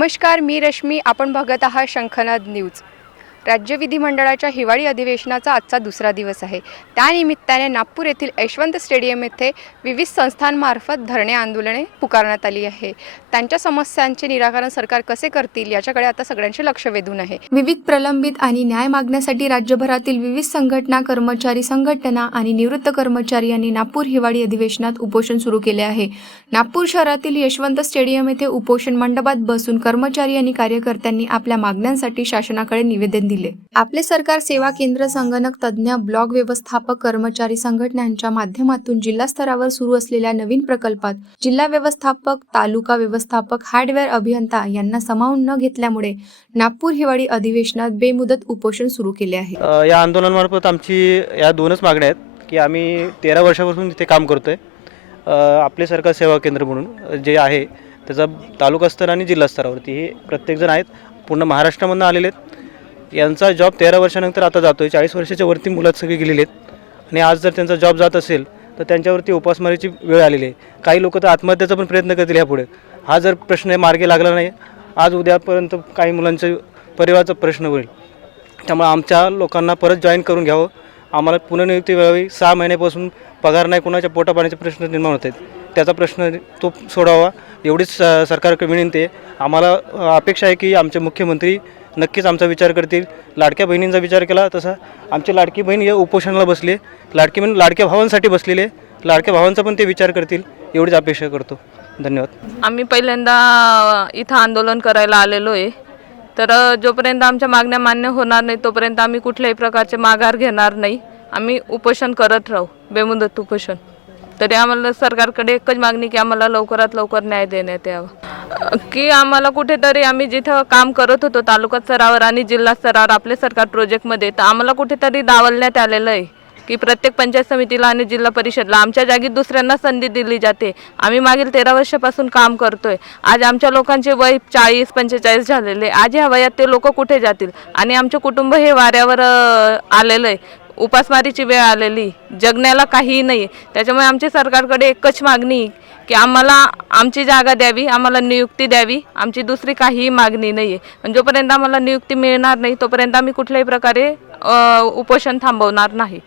नमस्कार, मी रश्मी. आपण बघत आहात शंखनाद न्यूज. राज्य विधिमंडळाच्या हिवाळी अधिवेशनाचा आजचा दुसरा दिवस आहे. त्यानिमित्ताने नागपूर येथील यशवंत स्टेडियम येथे विविध संस्थांमार्फत धरणे आंदोलने पुकारण्यात आली आहे. त्यांच्या समस्यांचे निराकरण सरकार कसे करतील याच्याकडे आता सगळ्यांचे लक्ष वेधून आहे. विविध प्रलंबित आणि न्याय मागण्यासाठी राज्यभरातील विविध संघटना, कर्मचारी संघटना आणि निवृत्त कर्मचारी यांनी नागपूर हिवाळी अधिवेशनात उपोषण सुरू केले आहे. नागपूर शहरातील यशवंत स्टेडियम येथे उपोषण मंडपात बसून कर्मचारी आणि कार्यकर्त्यांनी आपल्या मागण्यांसाठी शासनाकडे निवेदन दिले. आपले सरकार सेवा केंद्र, संगणक तज्ञ, ब्लॉक व्यवस्थापक, कर्मचारी संघटनांच्या माध्यमातून जिल्हा स्तरावर सुरू असलेल्या नवीन प्रकल्पात जिल्हा व्यवस्थापक, तालुका व्यवस्थापक, हार्डवेअर अभियंता यांना सामावून न घेतल्यामुळे नागपूर हिवाळी अधिवेशनात बेमुदत उपोषण सुरू केले आहे. या आंदोलनामार्फत आमची या दोनच मागण्या आहेत की आम्ही 13 वर्षापासून तिथे काम करतोय. आपले सरकार सेवा केंद्र म्हणून जे आहे त्याचा तालुका स्तर आणि जिल्हा स्तरावरती हे प्रत्येकजण आहेत, पूर्ण महाराष्ट्रामधून आलेले आहेत. यांचा जॉब 13 वर्षानंतर आता जातो आहे. 40 वर्षाच्या वरती मुलं सगळे गेलेले आहेत आणि आज जर त्यांचा जॉब जात असेल तर त्यांच्यावरती उपासमारीची वेळ आलेली आहे. काही लोक तर आत्महत्याचा पण प्रयत्न करतील यापुढे. हा जर प्रश्न मार्गी लागला नाही, आज उद्यापर्यंत काही मुलांच्या परिवाराचा प्रश्न होईल. त्यामुळे आमच्या लोकांना परत जॉईन करून घ्यावं. आम्हाला पुनर्नियुक्ती मिळावी. 6 महिन्यापासून पगार नाही, कोणाच्या पोटापाण्याचे प्रश्न निर्माण होत आहेत. त्याचा प्रश्न तो सोडावा एवढीच सरकारकडे विनंती आहे. आम्हाला अपेक्षा आहे की आमचे मुख्यमंत्री नक्कीच आमचा विचार करतील. लाडक्या बहिणींचा विचार केला तसा आमची लाडकी बहीण या उपोषणाला बसली. लाडकी बहीण लाडक्या भावांसाठी बसलेले, लाडक्या भावांचा पण ते विचार करतील एवढीच अपेक्षा करतो. धन्यवाद. आम्ही पहिल्यांदा इथं आंदोलन करायला आलेलो आहे. तर जोपर्यंत आमच्या मागण्या मान्य होणार नाही तोपर्यंत आम्ही कुठल्याही प्रकारचे माघार घेणार नाही. आम्ही उपोषण करत राहू, बेमुदत उपोषण. तरी आम्हाला सरकारकडे एकच मागणी की आम्हाला लवकरात लवकर न्याय देण्यात यावा. की आम्हाला कुठेतरी आम्ही जिथं काम करत होतो तालुका स्तरावर आणि जिल्हा स्तरावर आपले सरकार प्रोजेक्टमध्ये, तर आम्हाला कुठेतरी डावलण्यात आलेलं आहे की प्रत्येक पंचायत समितीला आणि जिल्हा परिषदला आमच्या जागी दुसऱ्यांना संधी दिली जाते. आम्ही मागील 13 वर्षापासून काम करतोय. आज आमच्या लोकांचे वय 40-45 झालेले. आज ह्या वयात ते लोक कुठे जातील आणि आमचे कुटुंब हे वाऱ्यावर आलेलं आहे. उपासमारीची वेळ आलेली, जगण्याला काहीही नाही. त्याच्यामुळे आमची सरकारकडे एकच मागणी की आम्हाला आमची जागा द्यावी, आम्हाला नियुक्ती द्यावी. आमची दुसरी काहीही मागणी नाही आहे. जोपर्यंत आम्हाला नियुक्ती मिळणार नाही तोपर्यंत आम्ही कुठल्याही प्रकारे उपोषण थांबवणार नाही.